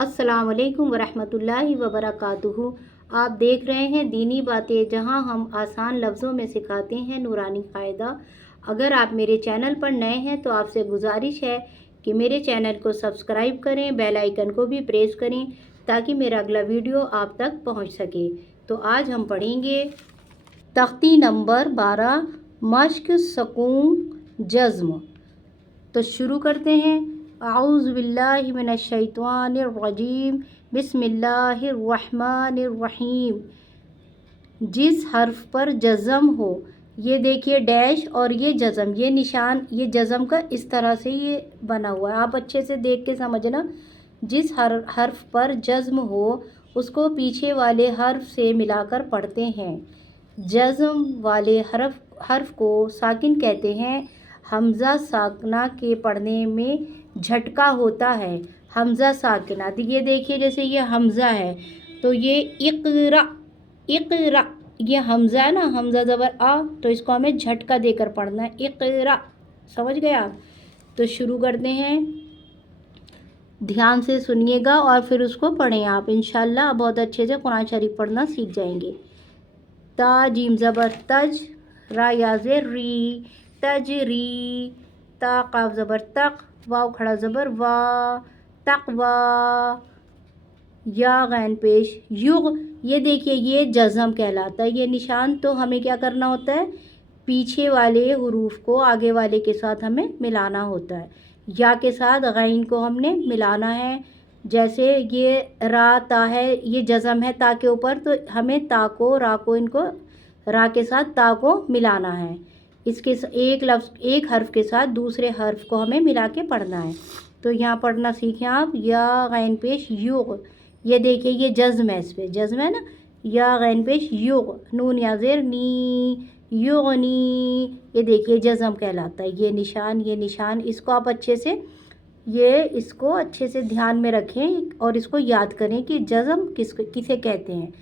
अस्सलाम वालेकुम वरहमतुल्लाहि वबरकातुहू। आप देख रहे हैं दीनी बातें, जहां हम आसान लफ्ज़ों में सिखाते हैं नूरानी क़ायदा। अगर आप मेरे चैनल पर नए हैं तो आपसे गुजारिश है कि मेरे चैनल को सब्सक्राइब करें, बेल आइकन को भी प्रेस करें ताकि मेरा अगला वीडियो आप तक पहुंच सके। तो आज हम पढ़ेंगे तख्ती नंबर 12, मश्क सकून जज़्म। तो शुरू करते हैं। आऊज़ु बिल्लाहि मिनश शैतानिर रजीम, बिस्मिल्लाहिर रहमानिर रहीम। जिस हर्फ पर जज़म हो, ये देखिए डैश और ये जज़म, ये निशान, ये जज़म का इस तरह से ये बना हुआ है। आप अच्छे से देख के समझना। जिस हर्फ पर जज़म हो उसको पीछे वाले हर्फ से मिलाकर पढ़ते हैं। जज़म वाले हर्फ को साकिन कहते हैं। हमज़ा साकिना के पढ़ने में झटका होता है। हमज़ा साकिना, ये देखिए जैसे ये हमज़ा है तो ये इक़रा, इक़रा, ये हमज़ा है ना, हमज़ा ज़बर आ, तो इसको हमें झटका देकर पढ़ना है। इक़रा, समझ गए आप? तो शुरू करते हैं। ध्यान से सुनिएगा और फिर उसको पढ़ें आप। इंशाल्लाह बहुत अच्छे से कुरान शरीफ पढ़ना सीख जाएंगे। ता जीम ज़बर तज, रा या ज़ेर री, तजरी। ता काफ ज़बर तक, वाव खड़ा ज़बर वा, तक़वा। या गैन पेश युग, ये देखिए ये जज़म कहलाता है। ये निशान तो हमें क्या करना होता है, पीछे वाले हुरूफ को आगे वाले के साथ हमें मिलाना होता है। या के साथ गैन को हमने मिलाना है। जैसे ये रा ता है, ये जज़म है ता के ऊपर, तो हमें ता को रा को, इनको रा के साथ ता को मिलाना है। इसके एक लफ्ज़, एक हर्फ के साथ दूसरे हर्फ को हमें मिला के पढ़ना है। तो यहाँ पढ़ना सीखें आप। या गैन पेश युग, ये देखिए ये जज़्म है, इस पर जज़्म है ना। या गैन पेश युग, नून या ज़ेर नी, युगनी, ये देखिए जज़्म कहलाता है। ये निशान इसको आप अच्छे से, ये इसको अच्छे से ध्यान में रखें और इसको याद करें कि जज़्म किसे कहते हैं।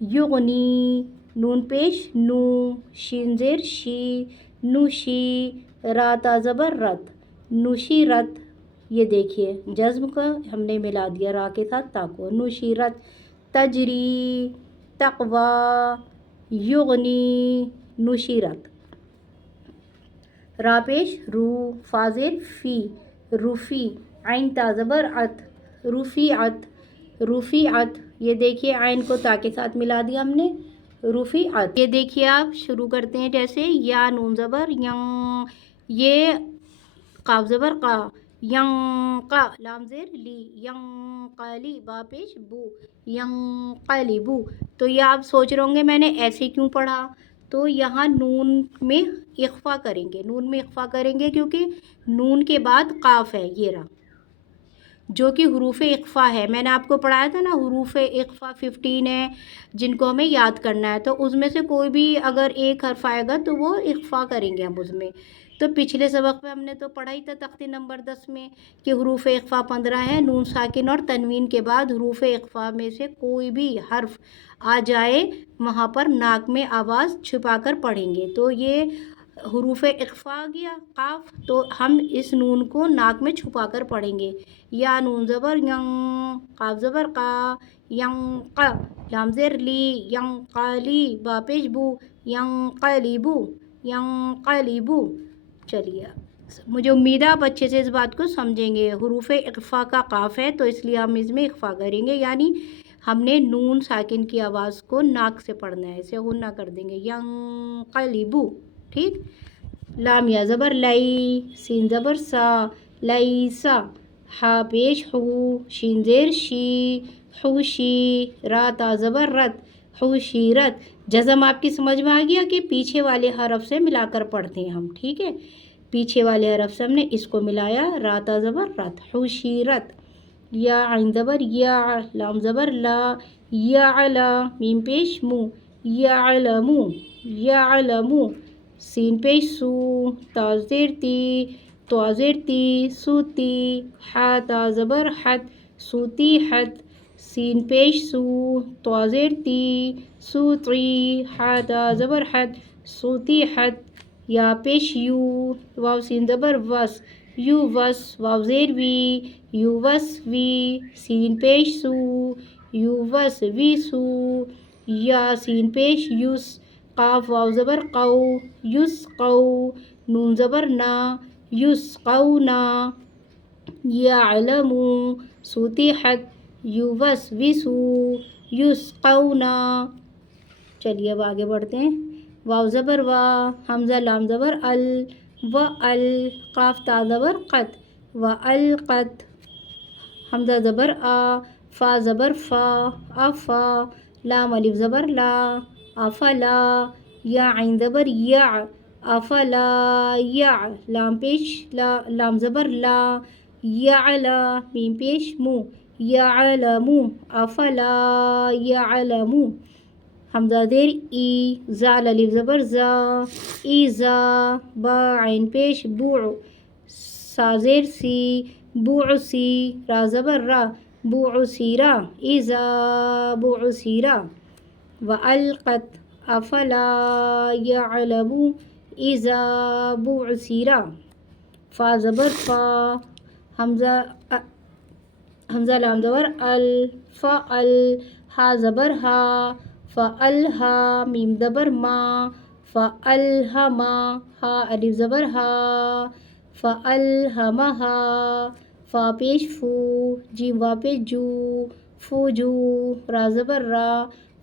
युगनी, नून पेश नू, शीन ज़ेर शी, नुशी, राता ज़बर रत, नुशीरत। ये देखिए जज़्म का हमने मिला दिया रा के साथ ता को। नुशीरत, तजरी, तक़वा, युगनी, नुशीरत। रा पेश रू, फाज़िर फ़ी, रूफ़ी, आइन ता ज़बर अत, रूफ़ीअत, रूफ़ीअत। ये देखिए आइन को ता के साथ मिला दिया हमने, रूफ़ीअत। ये देखिए आप शुरू करते हैं जैसे या नून ज़बर यं, ये काफ ज़बर का, यं का, लाम ज़ेर ली, यं काली, बा पेश बू, यं काली बू। तो ये आप सोच रहे होंगे मैंने ऐसे क्यों पढ़ा। तो यहाँ नून में इख्फ़ा करेंगे, नून में इख्फ़ा करेंगे क्योंकि नून के बाद काफ है, ये रहा, जो कि हुरूफ़ इख्फ़ा है। मैंने आपको पढ़ाया था ना, हुरूफ़ इख्फ़ा 15 है जिनको हमें याद करना है। तो उसमें से कोई भी अगर एक हर्फ आएगा तो वो इख्फ़ा करेंगे हम उसमें। तो पिछले सबक में हमने तो पढ़ा ही था तख्ती नंबर 10 में कि हुरूफ़ इख्फ़ा 15 है। नून साकिन और तनवीन के बाद हुरूफ़ इख्फ़ा में से कोई भी हर्फ आ जाए वहाँ पर नाक में आवाज़ छुपा कर पढ़ेंगे। तो ये हुरूफ़ इख्फ़ा आ गया काफ, तो हम इस नून को नाक में छुपा कर पढ़ेंगे। या नून ज़बर यं, काफ ज़बर का, यं क, लाम ज़ेर ली, यं काली, बा पेश बू, यं कालीबू, यं कालीबू। चलिए, मुझे उम्मीद है आप अच्छे से इस बात को समझेंगे। हुरूफ़ इख्फ़ा का काफ है तो इसलिए हम इसमें इख्फ़ा करेंगे, यानी हमने नून साकिन की आवाज़ को नाक से पढ़ना है, इसे गुन्ना कर देंगे, यं कालीबू। ठीक। लाम या ज़बर लाई, सीन ज़बर सा, लाई सा, हा पेश हू, शीन ज़ेर शी, हुशी, रा ता ज़बर रत, हुशीरत। जज़म आपकी समझ में आ गया कि पीछे वाले हरफ से मिलाकर पढ़ते हैं हम। ठीक है, पीछे वाले हरफ से हमने इसको मिलाया, रा ता ज़बर रत, हुशीरत। या आइन ज़बर या, लाम ज़बर ला, या अला, मीम पेश मू, या अलमू, या अलमू। सीन पेश सू, ताज़ेर ती, ताज़ेर ती, सूती, हा ता ज़बर हत, सूती हत। सीन पेश सू, ताज़ेर ती, सूती, हा ता ज़बर हत, सूती हत। या पेश यू, वाव सीन ज़बर वस, युवस वाव ज़ेर वी युवस वी सीन पेश सू युवस विसू या सीन पेश युस काफ वाव ज़बर कौ युस कौ नून ज़बर ना युस कौ ना यालमू सुतिहत युवस विसू युस कौ ना। चलिए अब आगे बढ़ते हैं। वाव ज़बर वा हमज़ा लाम ज़बर अल व अल काफ ता ज़बर क़त व अल क़त हमज़ा ज़बर आ फ़ा ज़बर फ़ा अफ़ा लाम अलिफ ज़बर ला अफ़ला या आइन ज़बर या अफ़ला या लाम पेश ला लाम ज़बर ला याला मीम पेश मु यालमु अफ़ला यालमु हमज़ा ज़ेर ई ज़ाल अलिफ ज़बर ज़ा ईज़ा बा आइन पेश बू सा ज़ेर सी बुअसी रा ज़बर रा बुअसीरा इज़ा बुअसीरा व अलक़त अफ़ला यअलमु इज़ा बुअसीरा फ़ा ज़बर फ़ा हमज़ा हमज़ा लाम ज़बर अल फ़अल हा ज़बर हा फ़अलहा मीम ज़बर मा फ़अलहमा हा अलिफ ज़बर हा फ़अलहमहा फ़ा पेश फ़ू जीम वा पेश जू फ़ुजू रा ज़बर रा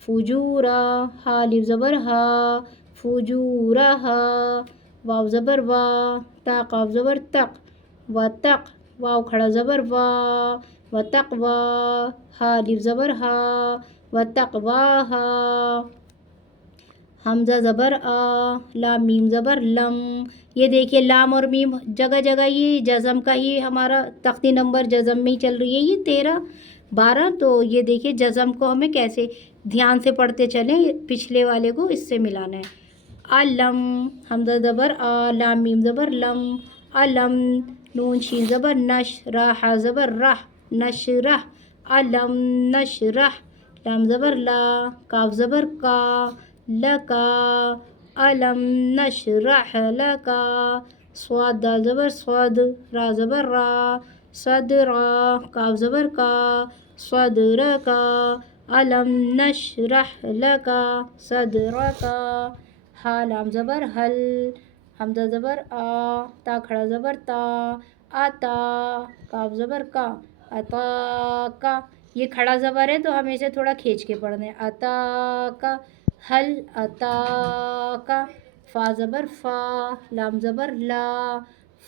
फ़ुजूरा हा अलिफ ज़बर हा फ़ुजूरहा वाव ज़बर वा ता क़ाफ ज़बर तक व तक वाव खड़ा ज़बर वा व तक़वा हा अलिफ ज़बर हा व तक़वाहा हमज़ा ज़बर आ लाम मीम ज़बर लम। ये देखिए लाम और मीम जगह जगह ये जज़म का ही हमारा तख्ती नंबर जज़म में ही चल रही है, ये 13 12। तो ये देखिए जज़म को हमें कैसे ध्यान से पढ़ते चलें, पिछले वाले को इससे मिलाना है। अलम हमज़ा ज़बर आ लाम मीम ज़बर लम अलम नून शीन ज़बर नश रा हा ज़बर राह नशरह अलम नशरह लाम ज़बर ला काफ ज़बर का लका अलम नशरह लका स्वाद दाल ज़बर स्वाद रा ज़बर रा सदरा काफ ज़बर का सदरका अलम नशरह लका सदरका हा लाम ज़बर हल हमज़ा ज़बर आ ता खड़ा ज़बर ता आता काफ ज़बर का अता का ये खड़ा ज़बर है तो हमें इसे थोड़ा खींच के पढ़ना है। अता का हल अता का फ़ा ज़बर फ़ा लाम ज़बर ला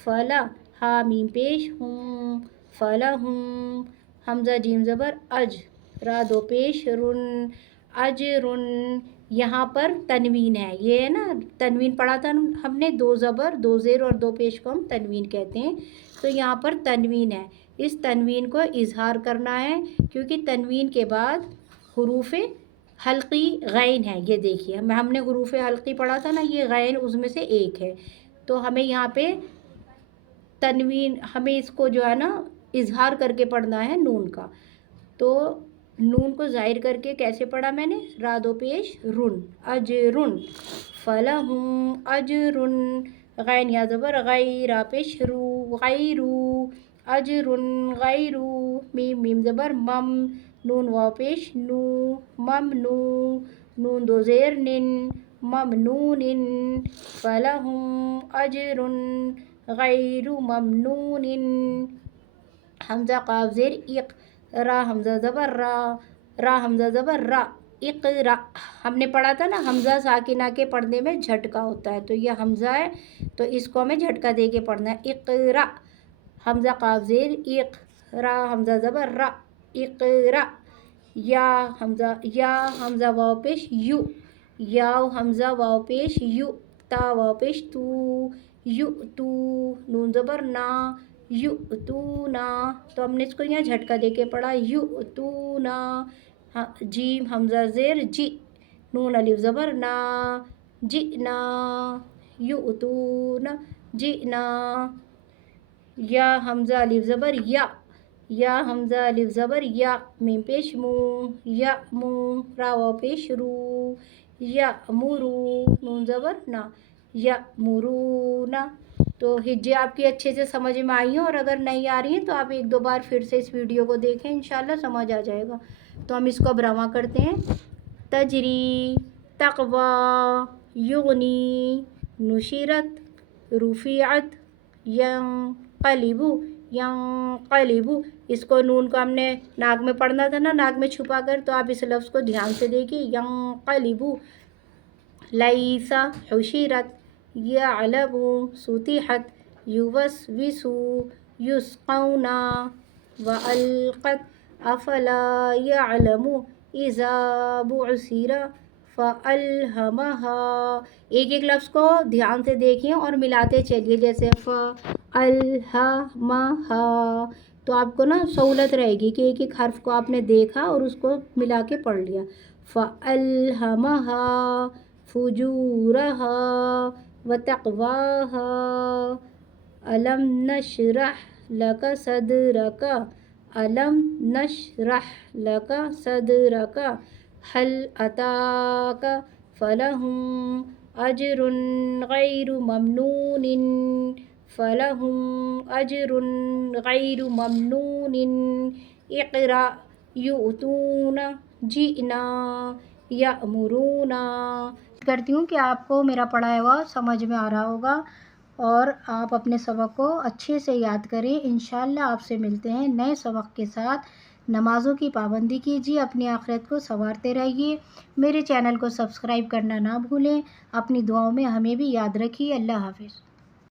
फ़ला हा मीम पेश हूँ फ़ला हूँ हमज़ा जीम ज़बर अज रा दो पेश रुन अज रुन। यहाँ पर तनवीन है, ये है ना तनवीन पढ़ा था हमने, 2 ज़बर 2 ज़ेर और 2 पेश को हम तनवीन कहते हैं। तो यहाँ पर तनवीन है, इस तनवीन को इजहार करना है क्योंकि तनवीन के बाद हुरूफ़ हल्की गैन है। ये देखिए हमने हुरूफ़ हल्की पढ़ा था ना, ये गैन उसमें से एक है। तो हमें यहाँ पे तनवीन हमें इसको जो है ना इजहार करके पढ़ना है नून का। तो नून को ज़ाहिर करके कैसे पढ़ा मैंने, रा दो पेश रुन अजरुन फलहुम अजरुन गैन या ज़बर गै रा पेश रू गैरू अजरुन गैरू मीम मीम ज़बर मम नून वाव पेश नू ममनू नून दो ज़ेर निन ममनूनिन फलहुम अजरुन गैरू ममनूनिन हमज़ा काफ ज़ेर इक़ रा हमज़ा ज़बर रा हमज़ा ज़बर रा इक़रा। हमने पढ़ा था ना हमज़ा साकिना के पढ़ने में झटका होता है, तो ये हमज़ा है तो इसको हमें झटका दे के पढ़ना है। इक़रा हमज़ा काफ ज़ेर इक़ रा हमज़ा ज़बर रा इक़रा। या हमज़ा वाव पेश यू या हमज़ा वाव पेश यू ता वाव पेश तू यू तू नून ज़बर ना यू तू ना। तो हमने इसको यहाँ झटका दे के पढ़ा यू तू ना। हाँ जीम हमज़ा ज़ेर जी नून अलिफ ज़बर ना जी ना यू तू ना जी ना। या हमज़ा अलिफ ज़बर या हमज़ा अलिफ ज़बर या मीम पेश मू या मू रा वाव पेश रू या मुरू नून ज़बर ना या मुरू ना। تو ہجے آپ کی اچھے سے سمجھ میں آئی ہیں، اور اگر نہیں آ رہی ہیں تو آپ ایک دو بار پھر سے اس ویڈیو کو دیکھیں، انشاءاللہ سمجھ آ جائے گا۔ تو ہم اس کو اب رواں کرتے ہیں۔ تجری، تقوی، یغنی، نشرت، رفعت، ینقلب، ینقلب۔ اس کو نون کو ہم نے ناک میں پڑھنا تھا نا، ناک میں چھپا کر، تو آپ اس لفظ کو دھیان سے دیکھیے، ینقلب۔ لیسا، حشرت، یعلم، ستحت، یوسوس، یسقون، والقت، افلا یعلم اذا بعثر فالہمہا۔ ایک ایک لفظ کو دھیان سے دیکھیں اور ملاتے چلیے، جیسے فالہمہا، تو آپ کو نا سہولت رہے گی کہ ایک ایک حرف کو آپ نے دیکھا اور اس کو ملا کے پڑھ لیا۔ فالہمہا فجورہا وتقواہا، الم نشرح لک صدرک، الم نشرح لک صدرک، هل اتاک فلہم اجر غیر ممنون، فلہم اجر غیر ممنون، اقرأ یؤتون، جئنا یأمرون۔ کرتی ہوں کہ آپ کو میرا پڑھایا ہوا سمجھ میں آ رہا ہوگا اور آپ اپنے سبق کو اچھے سے یاد کریں۔ انشاءاللہ آپ سے ملتے ہیں نئے سبق کے ساتھ۔ نمازوں کی پابندی کیجیے، اپنی آخرت کو سنوارتے رہیے، میرے چینل کو سبسکرائب کرنا نہ بھولیں، اپنی دعاؤں میں ہمیں بھی یاد رکھیے۔ اللہ حافظ۔